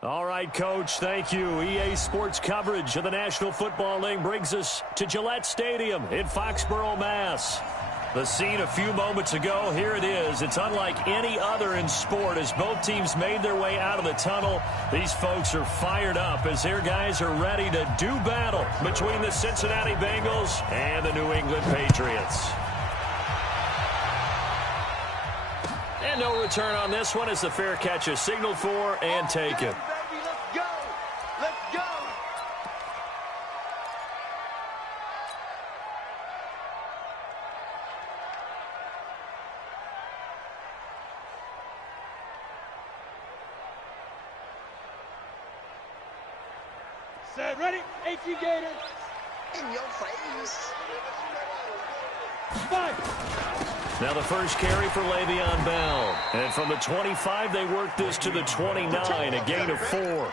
All right, Coach, thank you. EA Sports coverage of the National Football League brings us to Gillette Stadium in Foxborough, Mass. The scene a few moments ago, here it is. It's unlike any other in sport as both teams made their way out of the tunnel. These folks are fired up as their guys are ready to do battle between the Cincinnati Bengals and the New England Patriots. And no return on this one as the fair catch is signaled for and taken. Set, ready, 18 Gators. In your face. 5. Now the first carry for Le'Veon Bell. And from the 25, they work this to the 29, a gain of 4.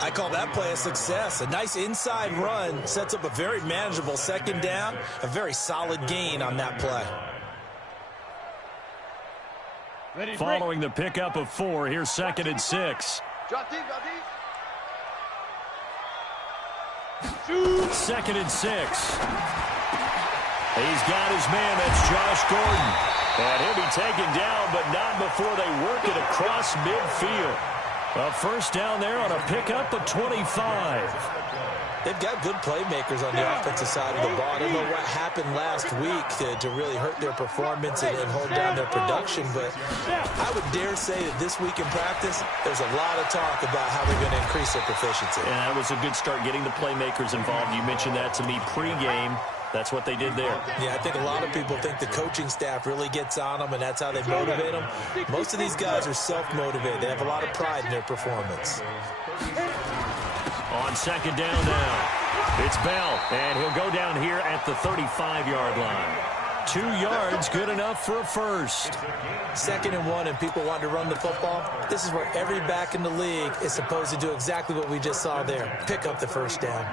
I call that play a success. A nice inside run sets up a very manageable second down, a very solid gain on that play. Ready, Following the pickup of 4, here's 2nd and 6. Drop deep, drop deep. 2nd and 6. He's got his man. That's Josh Gordon. And he'll be taken down, but not before they work it across midfield. A first down there on a pickup of 25. They've got good playmakers on the offensive side of the ball. I don't know what happened last week to really hurt their performance and hold down their production, but I would dare say that this week in practice, there's a lot of talk about how they're going to increase their proficiency. And that was a good start getting the playmakers involved. You mentioned that to me pregame. That's what they did there. Yeah, I think a lot of people think the coaching staff really gets on them, and that's how they motivate them. Most of these guys are self-motivated. They have a lot of pride in their performance. On second down now, it's Bell, and he'll go down here at the 35-yard line. 2 yards, good enough for a first. 2nd and 1, and people want to run the football. This is where every back in the league is supposed to do exactly what we just saw there. Pick up the first down.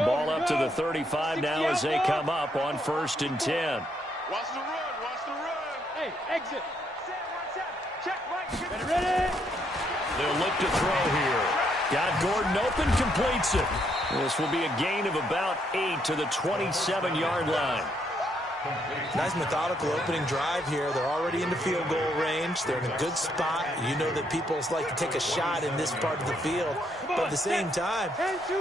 Ball up to the 35 now as they come up on 1st and 10. Watch the run, watch the run. Hey, exit. Check, right. Ready. They'll look to throw here. Got Gordon open, completes it. This will be a gain of about 8 to the 27-yard line. Nice methodical opening drive here. They're already into field goal range. They're in a good spot. You know that people like to take a shot in this part of the field. But at the same time,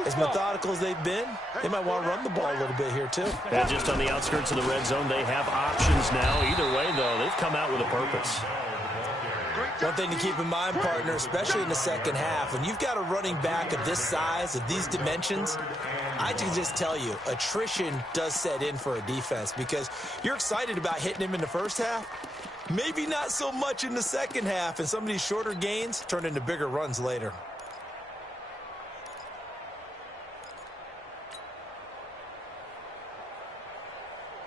as methodical as they've been, they might want to run the ball a little bit here too. And just on the outskirts of the red zone, they have options now. Either way, though, they've come out with a purpose. One thing to keep in mind, partner, especially in the second half, when you've got a running back of this size, of these dimensions, I can just tell you, attrition does set in for a defense because you're excited about hitting him in the first half. Maybe not so much in the second half, and some of these shorter gains turn into bigger runs later.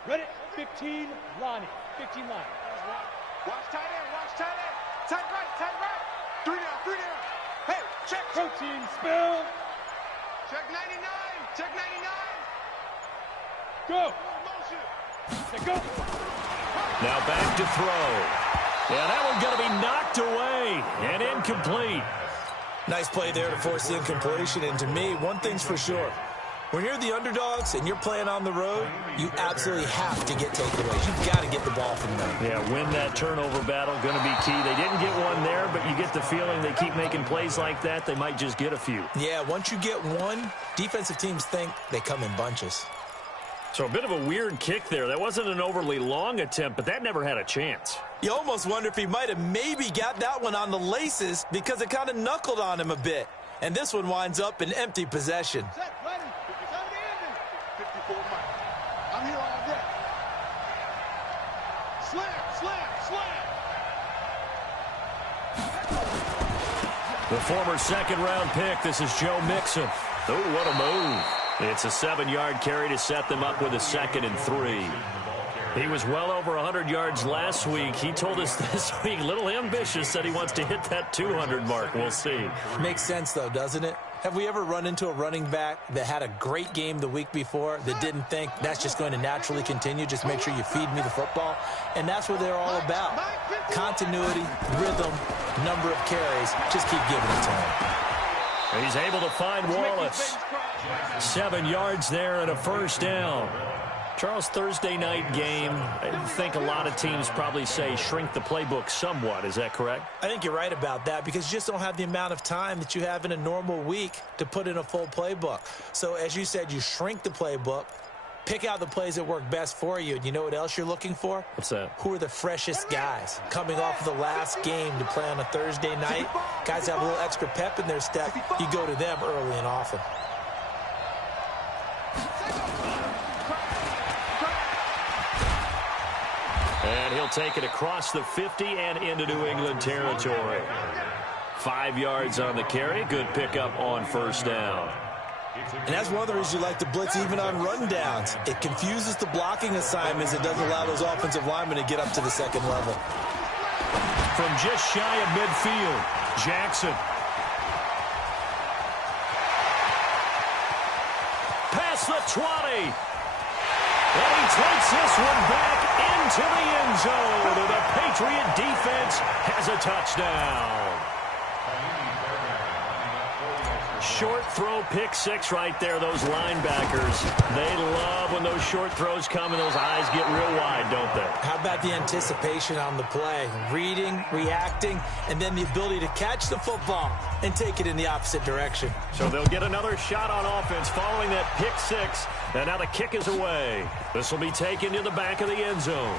Ready, 15, Lonnie. 15 line. Watch tight end, watch tight end. Tight right, tight right. 3 down, 3 down. Hey, check. Protein spill. Check 99, check 99. Go. Motion. Let go. Now back to throw. Yeah, that one's going to be knocked away and incomplete. Nice play there to force the incompletion, and to me, one thing's for sure. When you're the underdogs and you're playing on the road, you absolutely have to get takeaways. You've got to get the ball from them. Yeah, win that turnover battle, going to be key. They didn't get one there, but you get the feeling they keep making plays like that, they might just get a few. Yeah, once you get one, defensive teams think they come in bunches. So a bit of a weird kick there. That wasn't an overly long attempt, but that never had a chance. You almost wonder if he might have maybe got that one on the laces because it kind of knuckled on him a bit. And this one winds up in empty possession. Set, ready. 54 Mike. I'm here all day. Slam, slam, slam. The former second-round pick, this is Joe Mixon. Oh, what a move. It's a 7-yard carry to set them up with a 2nd and 3. He was well over 100 yards last week. He told us this week, a little ambitious, said he wants to hit that 200 mark. We'll see. Makes sense, though, doesn't it? Have we ever run into a running back that had a great game the week before that didn't think that's just going to naturally continue? Just make sure you feed me the football. And that's what they're all about. Continuity, rhythm, number of carries. Just keep giving it to him. And he's able to find Wallace. 7 yards there and a first down. Charles, Thursday night game, I think a lot of teams probably say shrink the playbook somewhat. Is that correct? I think you're right about that because you just don't have the amount of time that you have in a normal week to put in a full playbook. So as you said, you shrink the playbook, pick out the plays that work best for you. And you know what else you're looking for? What's that? Who are the freshest guys coming off of the last game to play on a Thursday night? Guys have a little extra pep in their step. You go to them early and often. And he'll take it across the 50 and into New England territory. 5 yards on the carry. Good pickup on first down. And that's one of the reasons you like to blitz even on rundowns. It confuses the blocking assignments. It doesn't allow those offensive linemen to get up to the second level. From just shy of midfield, Jackson. Past the 20. And he takes this one back into the end zone. And the Patriot defense has a touchdown. Short throw, pick six right there. Those linebackers, they love when those short throws come and those eyes get real wide, don't they? How about the anticipation on the play? Reading, reacting, and then the ability to catch the football and take it in the opposite direction. So they'll get another shot on offense following that pick six. And now the kick is away. This will be taken to the back of the end zone.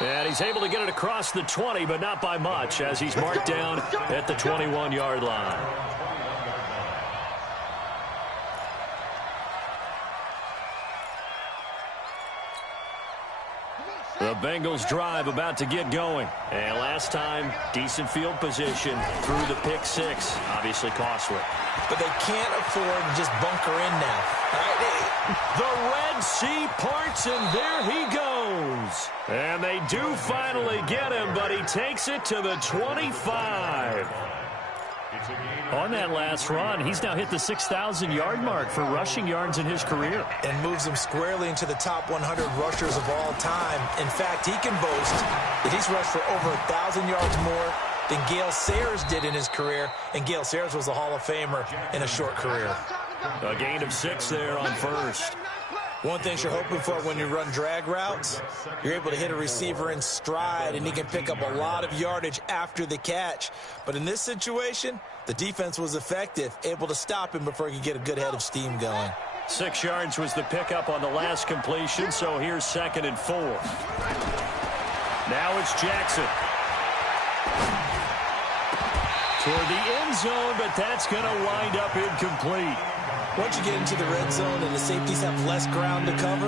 And he's able to get it across the 20, but not by much, as he's marked down at the 21-yard line. The Bengals drive about to get going. And last time, decent field position through the pick six. Obviously costly. But they can't afford to just bunker in now. All right? The Red Sea parts, and there he goes. And they do finally get him, but he takes it to the 25. On that last run, he's now hit the 6,000-yard mark for rushing yards in his career. And moves him squarely into the top 100 rushers of all time. In fact, he can boast that he's rushed for over 1,000 yards more than Gale Sayers did in his career. And Gale Sayers was a Hall of Famer in a short career. A gain of 6 there on first. One thing you're hoping for when you run drag routes, you're able to hit a receiver in stride, and he can pick up a lot of yardage after the catch. But in this situation, the defense was effective, able to stop him before he could get a good head of steam going. 6 yards was the pickup on the last completion, so here's 2nd and 4. Now it's Jackson. Toward the end zone, but that's going to wind up incomplete. Once you get into the red zone and the safeties have less ground to cover,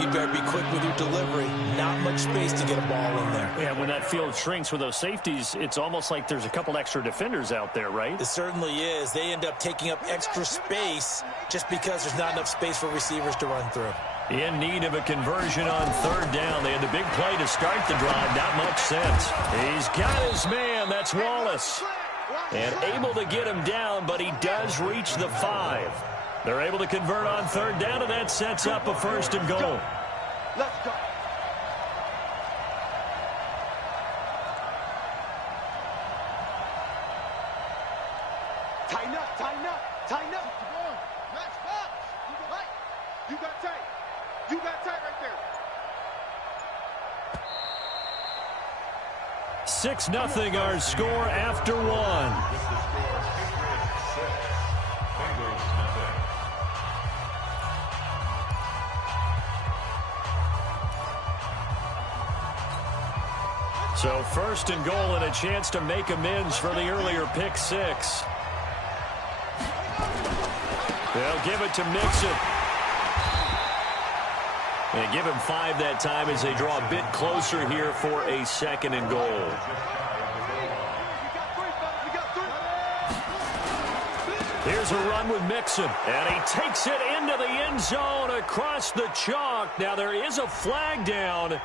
you better be quick with your delivery. Not much space to get a ball in there. Yeah, when that field shrinks with those safeties, it's almost like there's a couple extra defenders out there, right? It certainly is. They end up taking up extra space just because there's not enough space for receivers to run through. In need of a conversion on 3rd down. They had the big play to start the drive. Not much sense. He's got his man. That's Wallace. And able to get him down, but he does reach the 5. They're able to convert on 3rd down, and that sets up a 1st and goal. Let's go. Tighten up, tighten up, tighten up. Max box. Right. You got tight. You got tight right there. 6-0 our score after 1. So 1st and goal and a chance to make amends for the earlier pick 6. They'll give it to Mixon. They give him 5 that time as they draw a bit closer here for a 2nd and goal. Here's a run with Mixon, and he takes it into the end zone across the chalk. Now there is a flag down,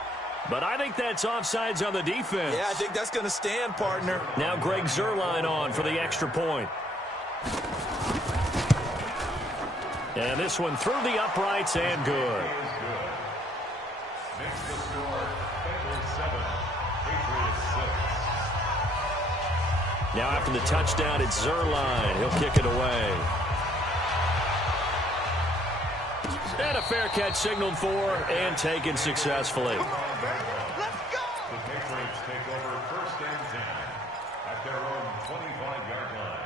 But I think that's offsides on the defense. Yeah, I think that's going to stand, partner. Now Greg Zuerlein on for the extra point. And this one through the uprights and good. Makes the score Bengals 7, Patriots 6. Now after the touchdown, it's Zuerlein. He'll kick it away. And a fair catch signaled for and taken successfully. The Patriots take over 1st and 10 at their own 25-yard line.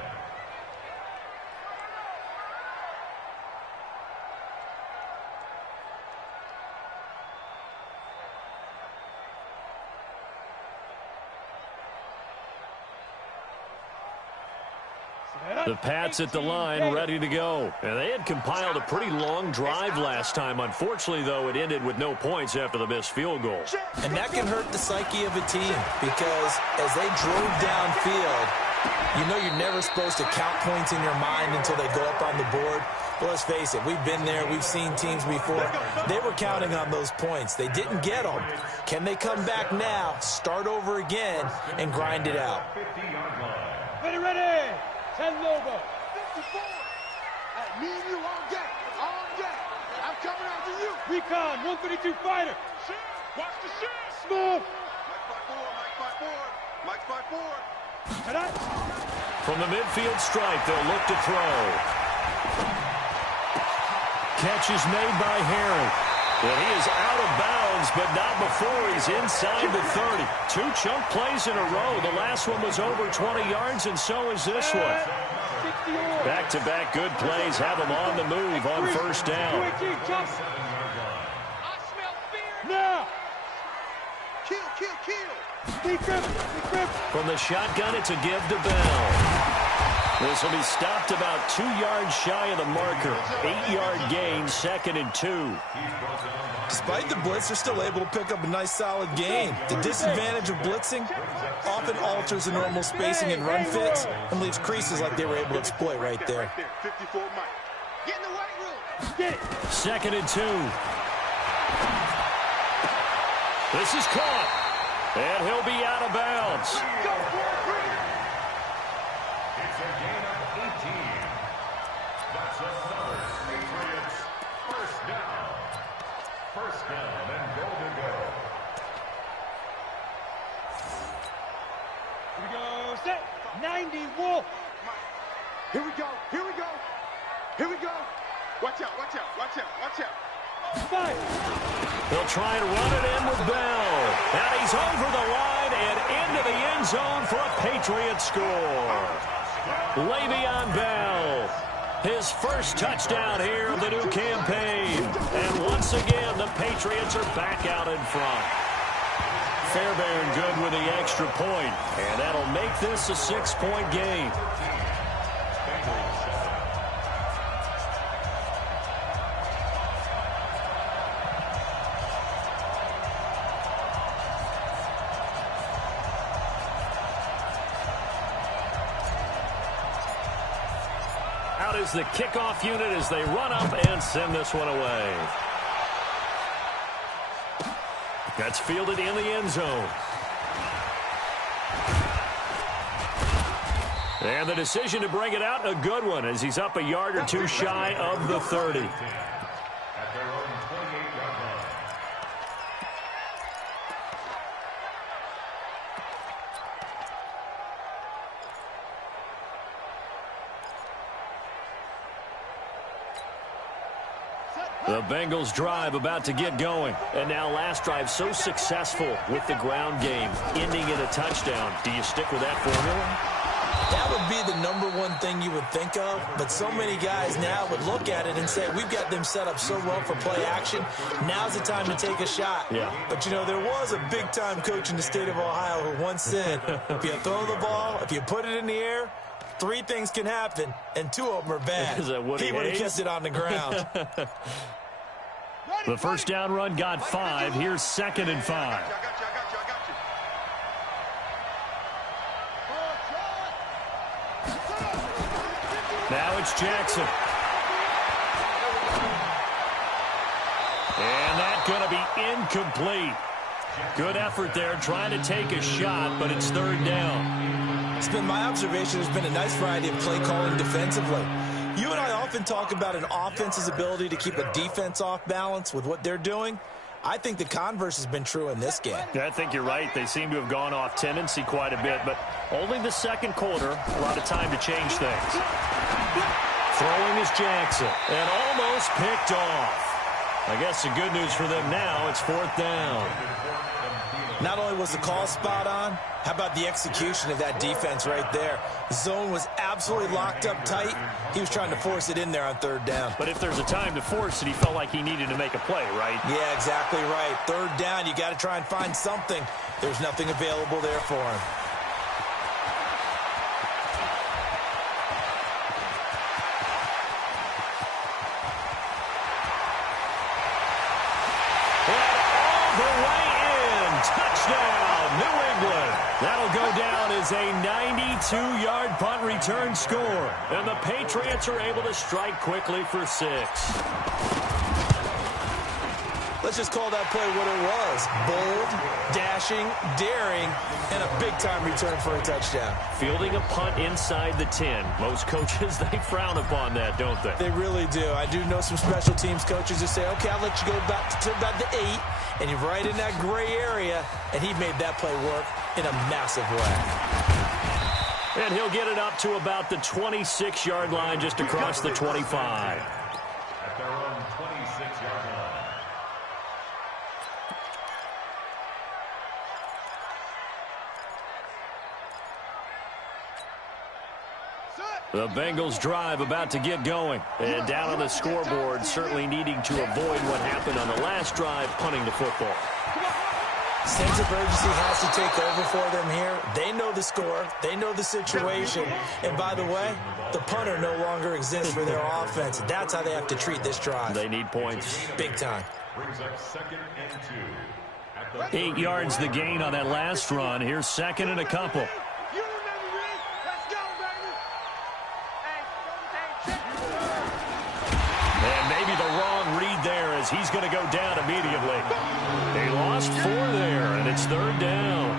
The Pats at the line, ready to go. And they had compiled a pretty long drive last time. Unfortunately, though, it ended with no points after the missed field goal. And that can hurt the psyche of a team because as they drove downfield, you know you're never supposed to count points in your mind until they go up on the board. But let's face it, we've been there. We've seen teams before. They were counting on those points. They didn't get them. Can they come back now, start over again, and grind it out? Ready, ready. 10 Lobo. 54. Me and you all day. All day. I'm coming after you. Recon, 152 fighter. Shit. Watch the shit. Smooth. Mike 5-4. Tonight. From the midfield stripe, they'll look to throw. Catch is made by Herring. Well, he is out of bounds, but not before he's inside the 30. 2 chunk plays in a row. The last one was over 20 yards, and so is this one. Back-to-back good plays have him on the move on 1st down. I smell fear. Now. Kill. From the shotgun, it's a give to Bell. This will be stopped about 2 yards shy of the marker. 8-yard gain, 2nd and 2. Despite the blitz, they're still able to pick up a nice, solid gain. The disadvantage of blitzing often alters the normal spacing and run fits and leaves creases like they were able to exploit right there. 54 Mike. Get in the weight room. Get it. 2nd and 2. This is caught. And he'll be out of bounds. Go for it, Green. It's a gain of 18. That's another Patriots 1st down. 1st down and goal to go. Here we go. Set. 90 Wolf. Here we go. Watch out. Five. He'll try and run it in with Bell. And he's over the line and into the end zone for a Patriot score. Le'Veon Bell, his first touchdown here of the new campaign. And once again, the Patriots are back out in front. Fairbairn good with the extra point, and that'll make this a 6-point game. Out is the kickoff unit as they run up and send this one away. That's fielded in the end zone. And the decision to bring it out, a good one, as he's up a yard or two shy of the 30. At their own 28-yard line. The Bengals drive about to get going. And now last drive so successful with the ground game, ending in a touchdown. Do you stick with that formula? That would be the #1 thing you would think of, but so many guys now would look at it and say, we've got them set up so well for play action, now's the time to take a shot. Yeah. But, you know, there was a big-time coach in the state of Ohio who once said, if you throw the ball, if you put it in the air, 3 things can happen, and 2 of them are bad. Is that Woody he would have Hayes? kept it on the ground. The first down run got 5. Here's 2nd and 5. I got you. Now it's Jackson. And that's going to be incomplete. Good effort there, trying to take a shot, but it's third down. It's been my observation. There's been a nice variety of play calling defensively. You and I often talk about an offense's ability to keep a defense off balance with what they're doing. I think the converse has been true in this game. Yeah, I think you're right. They seem to have gone off tendency quite a bit, but only the second quarter, a lot of time to change things. Throwing is Jackson, and almost picked off. I guess the good news for them now, it's fourth down. Not only was the call spot on, how about the execution of that defense right there? The zone was absolutely locked up tight. He was trying to force it in there on third down. But if there's a time to force it, he felt like he needed to make a play, right? Yeah, exactly right. Third down, you got to try and find something. There's nothing available there for him. Touchdown, New England. That'll go down as a 92-yard punt return score. And the Patriots are able to strike quickly for 6. Let's just call that play what it was. Bold, dashing, daring, and a big-time return for a touchdown. Fielding a punt inside the 10. Most coaches, they frown upon that, don't they? They really do. I do know some special teams coaches who say, okay, I'll let you go back to about the 8, and you're right in that gray area, and he made that play work in a massive way. And he'll get it up to about the 26-yard line just across the 25. At their own 26-yard line. The Bengals drive about to get going. And down on the scoreboard, certainly needing to avoid what happened on the last drive, punting the football. Sense of urgency has to take over for them here. They know the score. They know the situation. And by the way, the punter no longer exists for their offense. That's how they have to treat this drive. They need points. Big time. Brings up 2nd and 2. 8 yards the gain on that last run. Here's 2nd and a couple. He's going to go down immediately. They lost 4 there, and it's third down.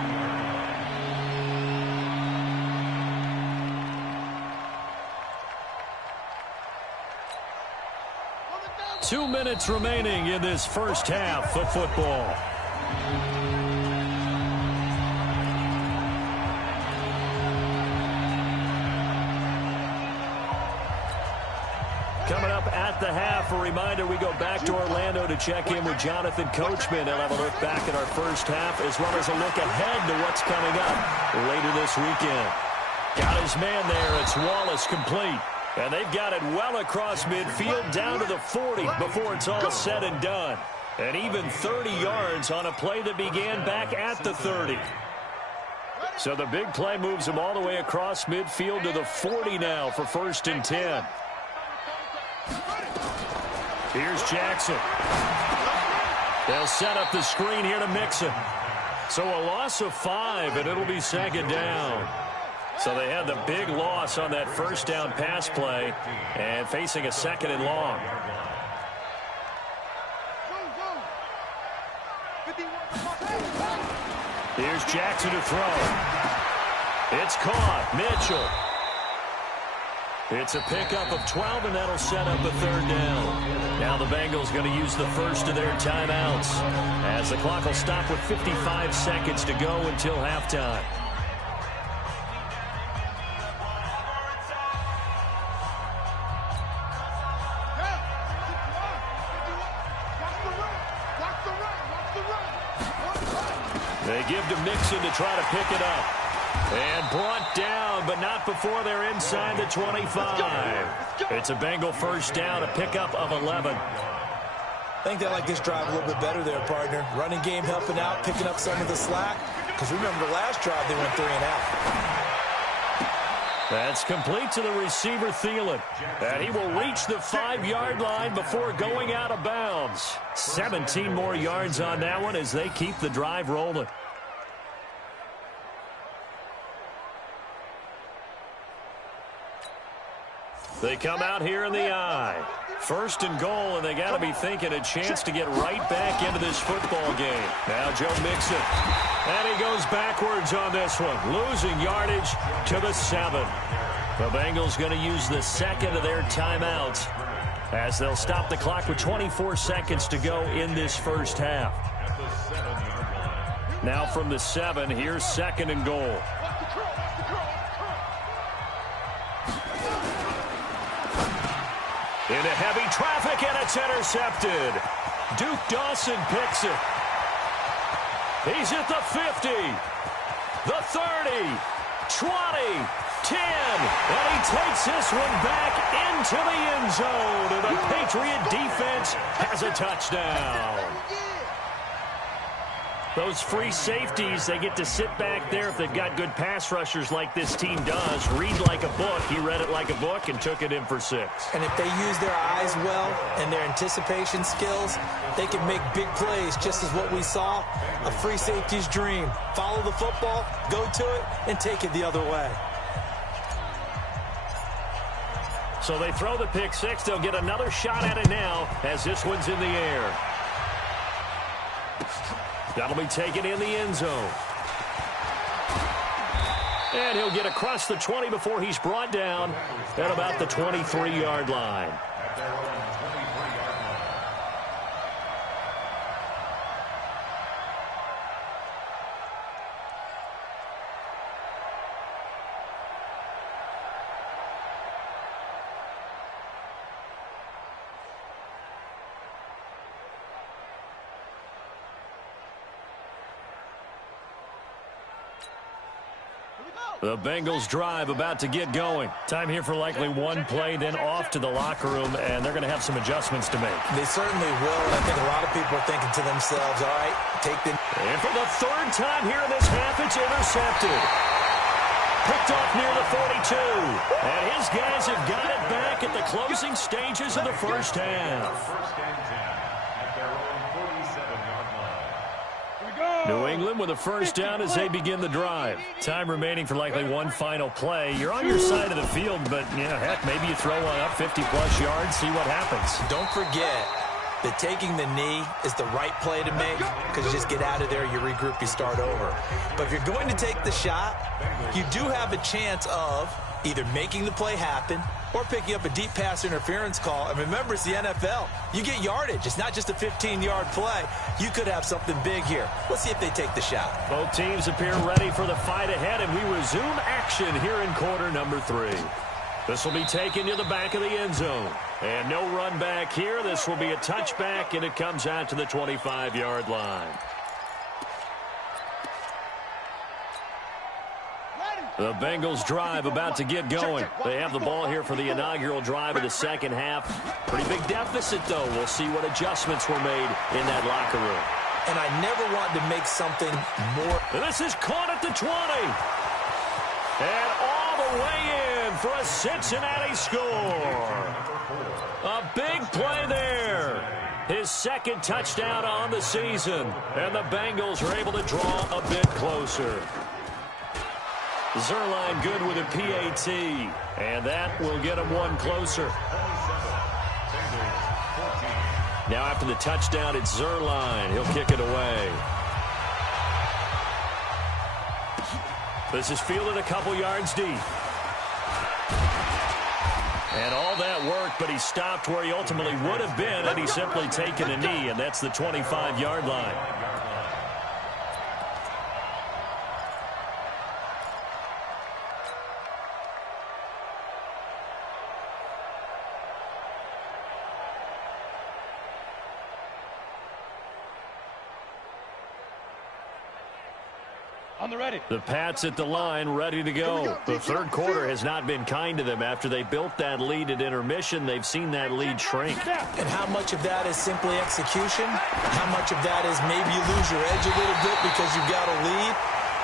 Two minutes remaining in this first half of football. Coming up at the half, a reminder, we go back to Orlando to check in with Jonathan Coachman. He'll have a look back at our first half, as well as a look ahead to what's coming up later this weekend. Got his man there. It's Wallace complete. And they've got it well across midfield down to the 40 before it's all said and done. And even 30 yards on a play that began back at the 30. So the big play moves him all the way across midfield to the 40 now for 1st and 10. Here's Jackson. They'll set up the screen here to Mixon. So a loss of 5, and it'll be 2nd down. So they had the big loss on that first down pass play and facing a 2nd and long. Here's Jackson to throw. It's caught. Mitchell. It's a pickup of 12, and that'll set up a 3rd down. Now the Bengals going to use the first of their timeouts, as the clock will stop with 55 seconds to go until halftime. They give to Mixon to try to pick it up. And brought down, but not before they're inside the 25. It's a Bengal first down, a pickup of 11. I think they like this drive a little bit better there, partner. Running game helping out, picking up some of the slack. Because remember the last drive, they went 3 and out. That's complete to the receiver, Thielen. And he will reach the 5-yard line before going out of bounds. 17 more yards on that one as they keep the drive rolling. They come out here in the eye. First and goal, and they got to be thinking a chance to get right back into this football game. Now Joe Mixon. And he goes backwards on this one, losing yardage to the 7. The Bengals going to use the second of their timeouts as they'll stop the clock with 24 seconds to go in this first half. Now from the 7, here's second and goal. Into heavy traffic, and it's intercepted. Duke Dawson picks it. He's at the 50, the 30, 20, 10, and he takes this one back into the end zone, and the Patriot defense has a touchdown. Those free safeties, they get to sit back there if they've got good pass rushers like this team does. Read like a book. He read it like a book and took it in for 6. And if they use their eyes well and their anticipation skills, they can make big plays, just as what we saw, a free safety's dream. Follow the football, go to it, and take it the other way. So they throw the pick 6. They'll get another shot at it now as this one's in the air. That'll be taken in the end zone. And he'll get across the 20 before he's brought down at about the 23-yard line. The Bengals drive about to get going. Time here for likely one play, then off to the locker room, and they're going to have some adjustments to make. They certainly will, and I think a lot of people are thinking to themselves, all right, take the... And for the 3rd time here in this half, it's intercepted. Picked off near the 42. And his guys have got it back at the closing stages of the first half. New England with a first down as they begin the drive. Time remaining for likely one final play. You're on your side of the field, but, yeah, heck, maybe you throw one up 50-plus yards, see what happens. Don't forget that taking the knee is the right play to make, because you just get out of there, you regroup, you start over. But if you're going to take the shot, you do have a chance of either making the play happen or picking up a deep pass interference call. And remember, it's the NFL. You get yardage. It's not just a 15-yard play. You could have something big here. Let's see if they take the shot. Both teams appear ready for the fight ahead, and we resume action here in quarter number 3. This will be taken to the back of the end zone. And no run back here. This will be a touchback, and it comes out to the 25-yard line. The Bengals drive about to get going. They have the ball here for the inaugural drive of the second half. Pretty big deficit, though. We'll see what adjustments were made in that locker room. And I never want to make something more. And this is caught at the 20. And all the way in for a Cincinnati score. A big play there. His second touchdown on the season. And the Bengals are able to draw a bit closer. Zerline good with a PAT, and that will get him one closer. Now after the touchdown, it's Zerline. He'll kick it away. This is fielded a couple yards deep. And all that work, but he stopped where he ultimately would have been had he simply taken a knee, and that's the 25-yard line. The Pats at the line, ready to go. The third quarter has not been kind to them. After they built that lead at intermission, they've seen that lead shrink. And how much of that is simply execution? How much of that is maybe you lose your edge a little bit because you've got a lead?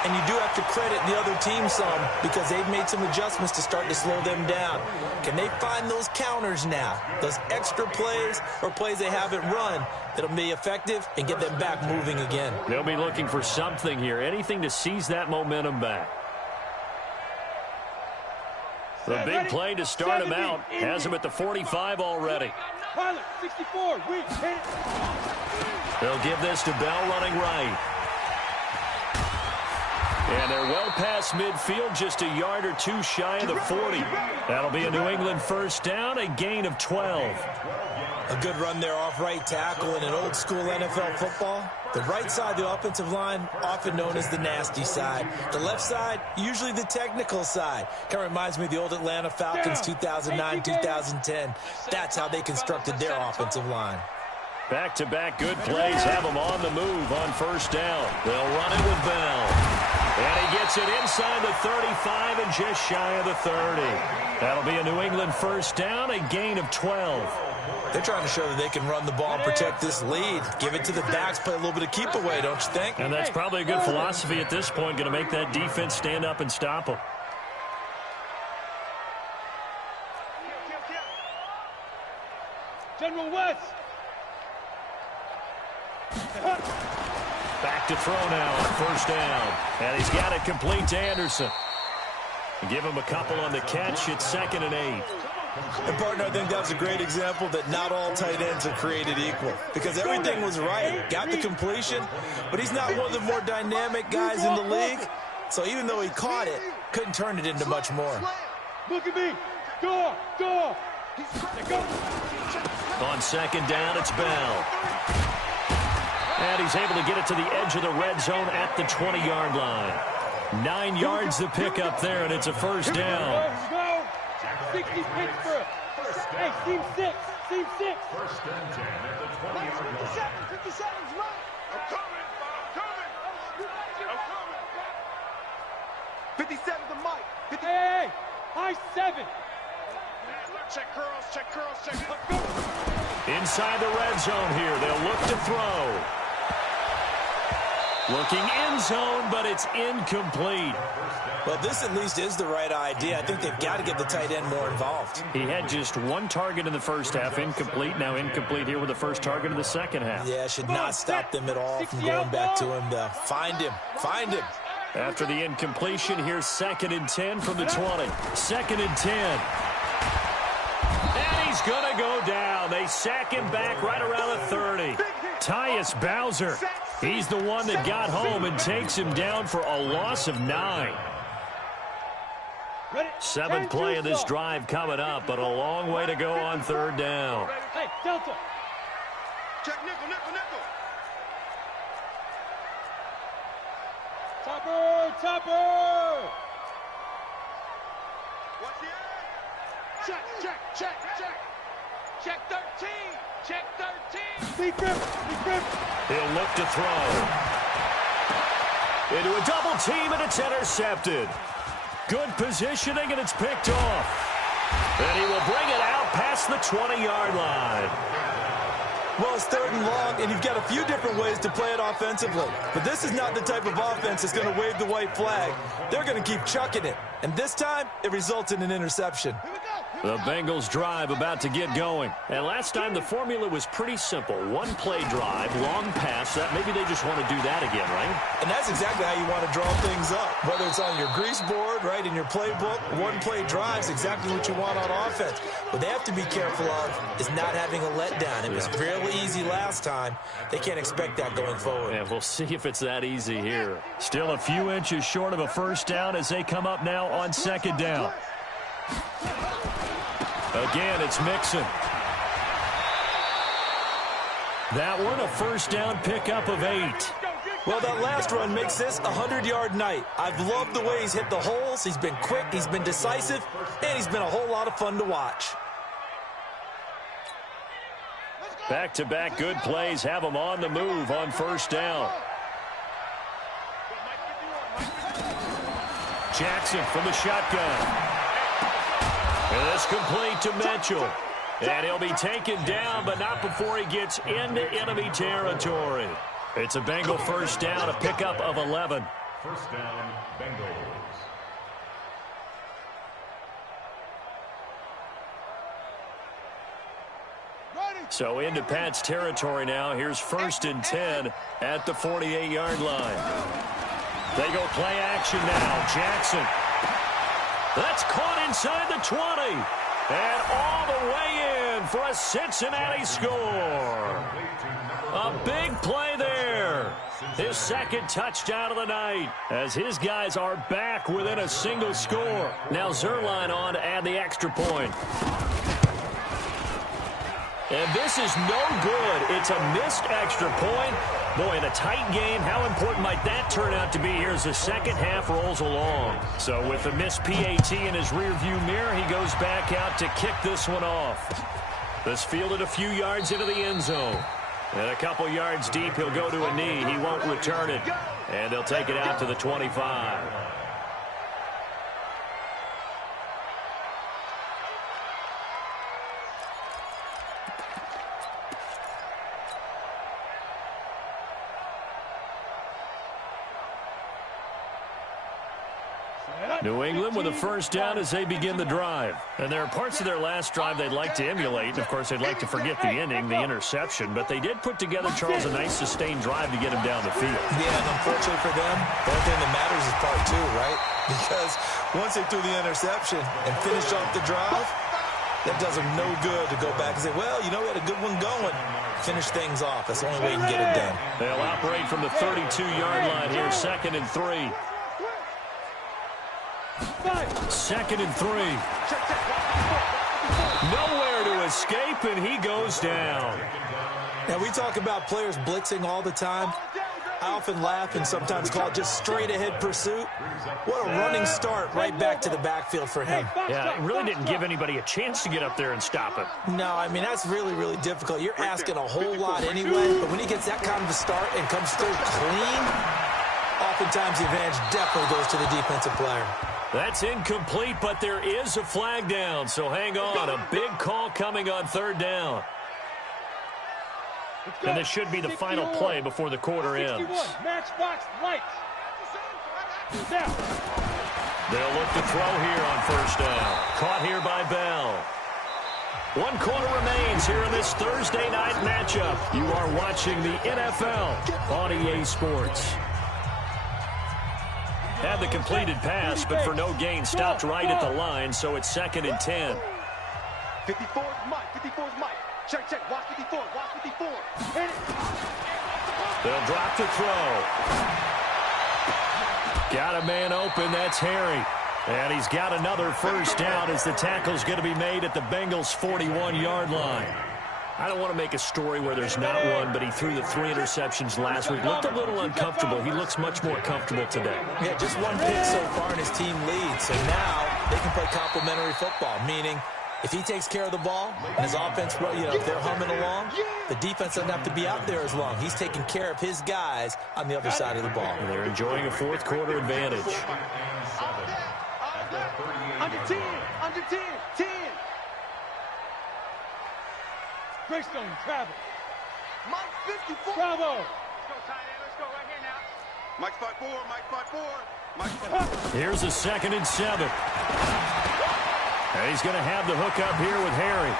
And you do have to credit the other team some because they've made some adjustments to start to slow them down. Can they find those counters now, those extra plays or plays they haven't run that'll be effective and get them back moving again? They'll be looking for something here, anything to seize that momentum back. The big play to start him out has him at the 45 already. Pilot, 64, weak, hit it. They'll give this to Bell running right. And they're well past midfield, just a yard or two shy of the 40. That'll be a New England first down, a gain of 12. A good run there off right tackle in an old-school NFL football. The right side of the offensive line, often known as the nasty side. The left side, usually the technical side. Kind of reminds me of the old Atlanta Falcons 2009, 2010. That's how they constructed their offensive line. Back-to-back good plays have them on the move on first down. They'll run it with Bell. And he gets it inside the 35 and just shy of the 30. That'll be a New England first down, a gain of 12. They're trying to show that they can run the ball and protect this lead. Give it to the backs, play a little bit of keep away, don't you think? And that's probably a good philosophy at this point, going to make that defense stand up and stop them. General West. Back to throw now on first down. And he's got it complete to Anderson. Give him a couple on the catch. It's 2nd and 8. And, partner, I think that was a great example that not all tight ends are created equal. Because everything was right. Got the completion. But he's not one of the more dynamic guys in the league. So even though he caught it, couldn't turn it into much more. Look at me. Go. On 2nd down, it's Bell. And he's able to get it to the edge of the red zone at the 20-yard line. 9 yards to pick up there, and it's a first down. 60 Pittsburgh. Hey, team 6. Team 6. First and 10 at the 20-yard line. 57's right. I'm coming. 57's the mic. Hey, high 7. Check curls. Let's go. Inside the red zone here. They'll look to throw. Looking end zone, but it's incomplete. Well, this at least is the right idea. I think they've got to get the tight end more involved. He had just 1 target in the first half, incomplete. Now incomplete here with the first target in the second half. Yeah, should not stop them at all from going back to him to find him. After the incompletion, here's 2nd and 10 from the 20. 2nd and 10. And he's going to go down. They sack him back right around the 30. Tyus Bowser. He's the one that got home and takes him down for a loss of 9. 7th play of this drive coming up, but a long way to go on 3rd down. Hey, Delta. Check nickel. Topper. What's the end? Check. Check 13. Check 13. Big grip. He'll look to throw. Into a double team, and it's intercepted. Good positioning, and it's picked off. And he will bring it out past the 20-yard line. Well, it's 3rd and long, and you've got a few different ways to play it offensively. But this is not the type of offense that's going to wave the white flag. They're going to keep chucking it. And this time, it results in an interception. The Bengals drive about to get going. And last time, the formula was pretty simple. 1-play drive, long pass. That maybe they just want to do that again, right? And that's exactly how you want to draw things up. Whether it's on your grease board, right, in your playbook, 1-play drive is exactly what you want on offense. What they have to be careful of is not having a letdown. It was fairly easy last time. They can't expect that going forward. And we'll see if it's that easy here. Still a few inches short of a first down as they come up now on 2nd down. Again, it's Mixon. That one, a first down pickup of 8. Well, that last run makes this a 100-yard night. I've loved the way he's hit the holes. He's been quick, he's been decisive, and he's been a whole lot of fun to watch. Back-to-back good plays have them on the move on first down. Jackson from the shotgun. And this complete to Mitchell. And he'll be taken down, but not before he gets into enemy territory. It's a Bengal first down, a pickup of 11. First down, Bengals. So into Pat's territory now. Here's 1st and 10 at the 48-yard line. They go play action now. Jackson. That's caught inside the 20. And all the way again for a Cincinnati score. A big play there. His second touchdown of the night as his guys are back within a single score. Now Zuerlein on to add the extra point. And this is no good. It's a missed extra point. Boy, in a tight game, how important might that turn out to be here as the second half rolls along? So with the missed PAT in his rearview mirror, he goes back out to kick this one off. This fielded a few yards into the end zone. And a couple yards deep, he'll go to a knee. He won't return it. And they'll take it out to the 25. New England with a first down as they begin the drive. And there are parts of their last drive they'd like to emulate. And, of course, they'd like to forget the inning, the interception. But they did put together, Charles, a nice sustained drive to get him down the field. Yeah, and unfortunately for them, the only thing that matters is part two, right? Because once they threw the interception and finished off the drive, that does them no good to go back and say, well, you know, we had a good one going. Finish things off. That's the only way you can get it done. They'll operate from the 32-yard line here, 2nd and 3. 2nd and 3. Nowhere to escape, and he goes down. Now, we talk about players blitzing all the time. I often laugh and sometimes call it just straight-ahead pursuit. What a running start right back to the backfield for him. Yeah, it really didn't give anybody a chance to get up there and stop him. No, I mean, that's really, really difficult. You're asking a whole lot anyway, but when he gets that kind of a start and comes through clean, oftentimes the advantage definitely goes to the defensive player. That's incomplete, but there is a flag down, so hang on. A big call coming on 3rd down. And this should be the final play before the quarter ends. Matchbox lights. They'll look to throw here on 1st down. Caught here by Bell. 1 quarter remains here in this Thursday night matchup. You are watching the NFL on EA Sports. Had the completed pass, but for no gain, stopped right at the line, so it's 2nd and 10. 54 is Mike. 54 is Mike. Check, check. Watch 54. Watch 54. They'll drop the throw. Got a man open. That's Harry. And he's got another first down as the tackle's going to be made at the Bengals' 41-yard line. I don't want to make a story where there's not one, but he threw the 3 interceptions last week. Looked a little uncomfortable. He looks much more comfortable today. Yeah, just 1 pick so far and his team leads. So now they can play complementary football, meaning if he takes care of the ball and his offense, you know, if they're humming along, the defense doesn't have to be out there as long. He's taking care of his guys on the other side of the ball. And they're enjoying a 4th quarter advantage. Under 10. Under 10. 10. Greystone, travel. Mike 54. Bravo. Let's go, tight end. Let's go right here now. Mike 5-4. Mike 5-4. Mike 5-4. Here's a 2nd and 7. And he's going to have the hook up here with Harry.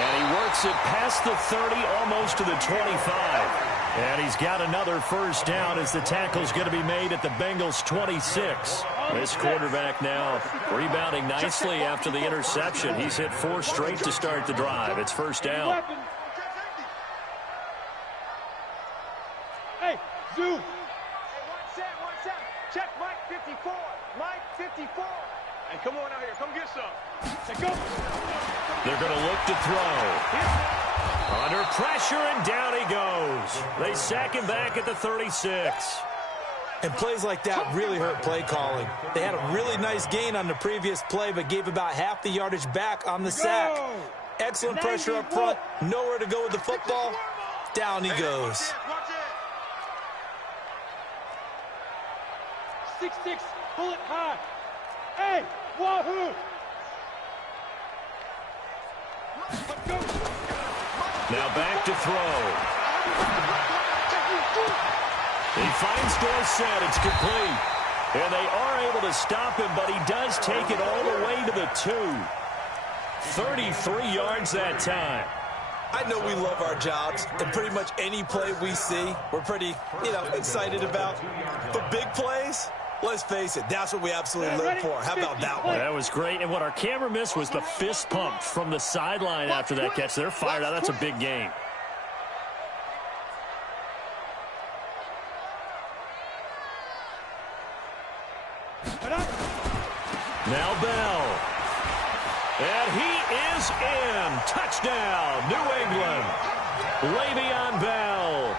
And he works it past the 30, almost to the 25. And he's got another first down as the tackle's going to be made at the Bengals' 26. This quarterback now rebounding nicely after the interception. He's hit 4 straight to start the drive. It's 1st down. Hey, Zoo. Hey, 1 set, 1 set. Check Mike 54. Mike 54. Hey, come on out here. Come get some. Hey, go. They're going to look to throw. Under pressure, and down he goes. They sack him back at the 36. And plays like that really hurt play calling. They had a really nice gain on the previous play, but gave about half the yardage back on the sack. Excellent pressure up front. Nowhere to go with the football. Down he goes. 6-6, pull it high. Hey, wahoo! Now back to throw. He finds Dorsett. It's complete. And they are able to stop him, but he does take it all the way to the 2. 33 yards that time. I know we love our jobs, and pretty much any play we see, we're pretty, excited about. But big plays, Let's face it, that's what we absolutely live for. How about that one? That was great. And what our camera missed was the fist pump from the sideline after that catch. They're fired out. That's a big game. Now Bell. And he is in. Touchdown, New England. Le'Veon Bell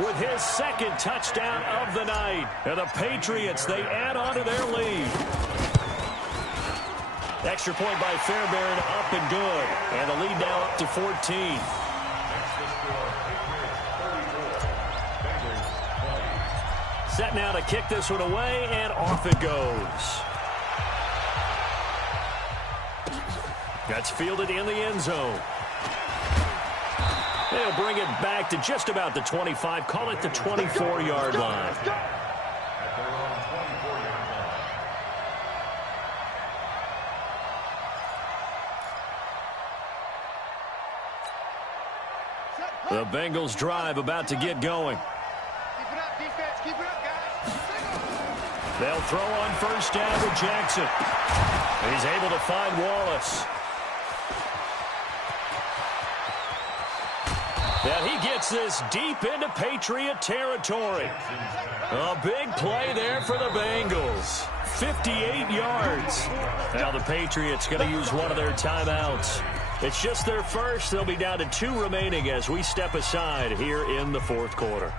with his second touchdown of the night. And the Patriots, they add on to their lead. Extra point by Fairbairn, up and good. And the lead now up to 14. Set now to kick this one away, and off it goes. That's fielded in the end zone. They'll bring it back to just about the 25. Call it the 24-yard line. The Bengals drive about to get going. Keep it up, defense. Keep it up, guys. They'll throw on first down with Jackson. He's able to find Wallace. And he gets this deep into Patriot territory. A big play there for the Bengals. 58 yards. Now the Patriots going to use one of their timeouts. It's just their first. They'll be down to 2 remaining as we step aside here in the fourth quarter.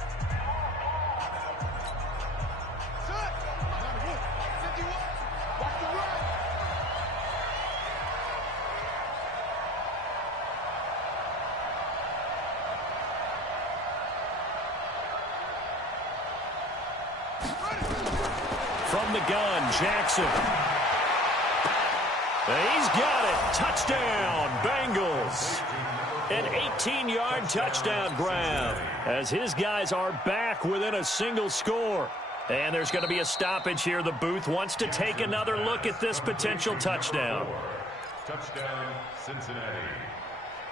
From the gun, Jackson. He's got it. Touchdown, Bengals. An 18-yard touchdown grab as his guys are back within a single score. And there's going to be a stoppage here. The booth wants to take another look at this potential touchdown. Touchdown, Cincinnati.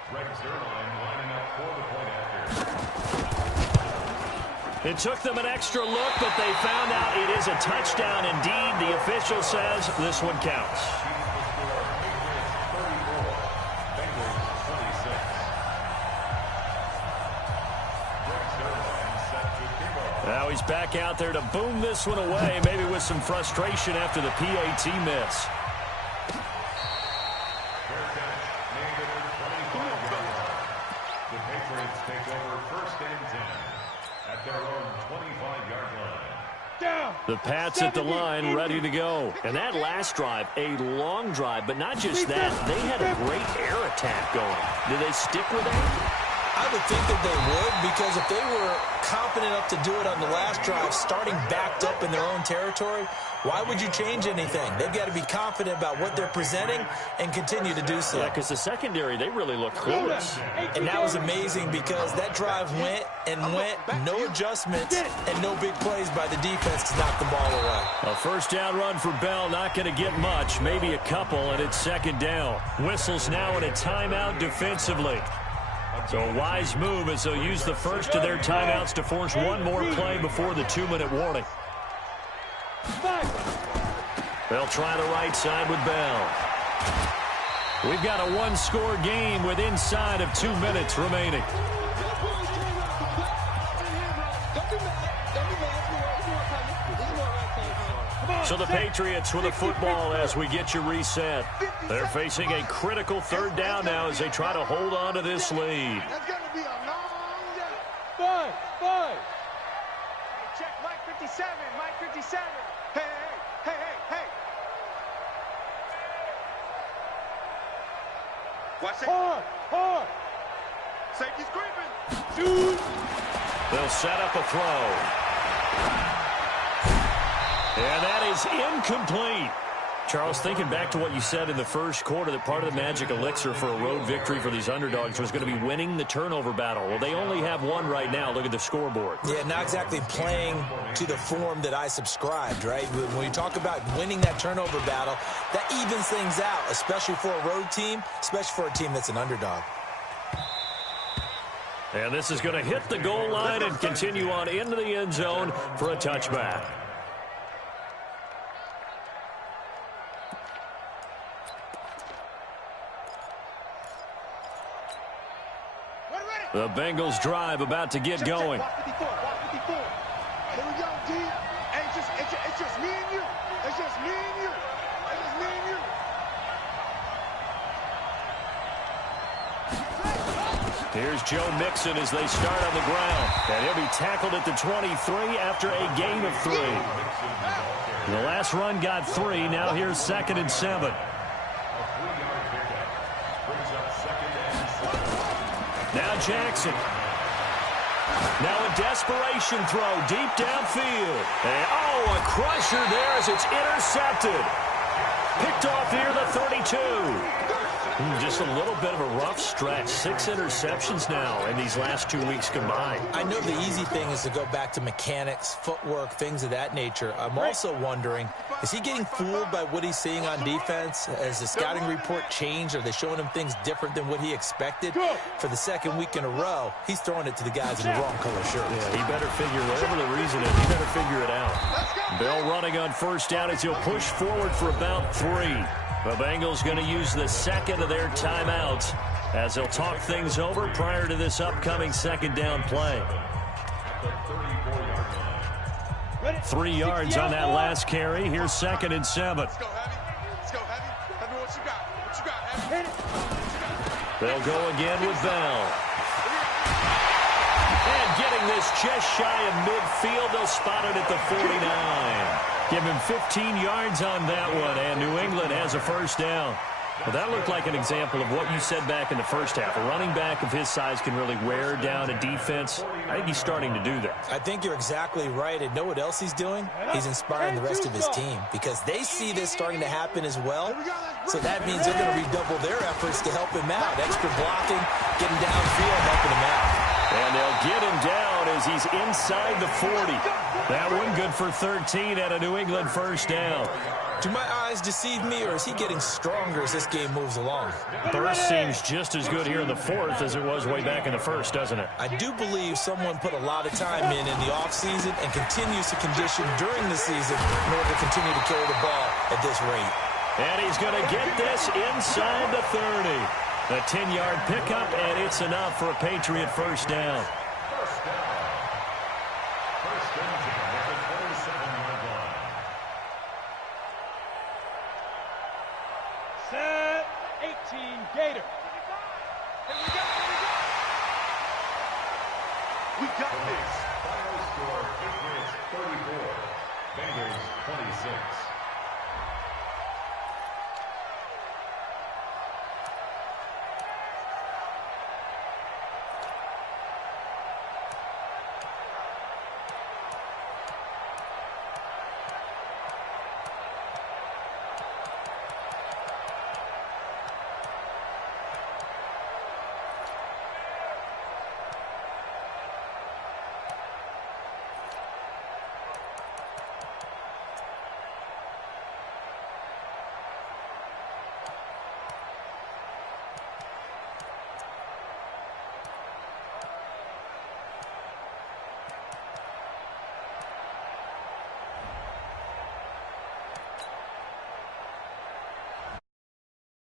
Greg Zuerlein lining up for the point after. It took them an extra look, but they found out it is a touchdown indeed. The official says this one counts. Now he's back out there to boom this one away, maybe with some frustration after the PAT miss. The Patriots take over first and 10 at their own 25-yard line. The Pats at the line, ready to go. And that last drive, a long drive, but not just that, they had a great air attack going. Did they stick with that? I would think that they would, because if they were confident enough to do it on the last drive, starting backed up in their own territory, why would you change anything? They've got to be confident about what they're presenting and continue to do so. Yeah, because the secondary, they really look clueless. And that was amazing because that drive went and went, no adjustments and no big plays by the defense to knock the ball away. A first down run for Bell, not going to get much, maybe a couple, and it's second down. Whistles now in a timeout defensively. So a wise move as they'll use the first of their timeouts to force one more play before the 2-minute warning. They'll try the right side with Bell. We've got a one-score game with inside of 2 minutes remaining. So the Patriots with a football as we get you reset. They're facing a critical third down now as they try to hold on to this lead. That's going to be a long day. Five. Hey, check Mike 57. Mike 57. Hey. Watch it. Hard. Safety's creeping. Shoot. They'll set up a throw. And that is incomplete. Charles, thinking back to what you said in the first quarter, that part of the magic elixir for a road victory for these underdogs was going to be winning the turnover battle. Well, they only have one right now. Look at the scoreboard. Yeah, not exactly playing to the form that I subscribed, right? When you talk about winning that turnover battle, that evens things out, especially for a road team, especially for a team that's an underdog. And this is going to hit the goal line and continue on into the end zone for a touchback. The Bengals drive about to get going. Block 54, block 54. Here we go, D. Hey, it's just me and you. It's just me and you. It's just me and you. Here's Joe Mixon as they start on the ground. And he'll be tackled at the 23 after a gain of 3. The last run got 3. Now here's 2nd and 7. Now Jackson. Now a desperation throw deep downfield. And, a crusher there as it's intercepted. Picked off near the 32. Just a little bit of a rough stretch. 6 interceptions now in these last 2 weeks combined. I know the easy thing is to go back to mechanics, footwork, things of that nature. I'm also wondering, is he getting fooled by what he's seeing on defense? Has the scouting report changed? Are they showing him things different than what he expected? For the 2nd week in a row, he's throwing it to the guys in the wrong color shirts. Yeah, he better figure, whatever the reason is, he better figure it out. Bell running on 1st down as he'll push forward for about 3. The Bengals going to use the 2nd of their timeouts as they'll talk things over prior to this upcoming 2nd down play. 3 yards on that last carry. Here's 2nd and 7. Let's go, Heavy. Let's go, Heavy. Tell me what you got. What you got, Heavy? They'll go again with Bell. And getting this just shy of midfield, they'll spot it at the 49. Give him 15 yards on that one, and New England has a 1st down. Well, that looked like an example of what you said back in the 1st half. A running back of his size can really wear down a defense. I think he's starting to do that. I think you're exactly right. And know what else he's doing? He's inspiring the rest of his team because they see this starting to happen as well. So that means they're going to redouble their efforts to help him out. Extra blocking, getting downfield, helping him out. And they'll get him down as he's inside the 40. That one good for 13 at a New England 1st down. Do my eyes deceive me, or is he getting stronger as this game moves along? Burst seems just as good here in the 4th as it was way back in the 1st, doesn't it? I do believe someone put a lot of time in the offseason and continues to condition during the season in order to continue to carry the ball at this rate. And he's going to get this inside the 30. A 10-yard pickup, and it's enough for a Patriot 1st down. First and 10 at the 27-yard line. Set 18 Gator. We got this. Final score, Patriots 34, Bengals 26.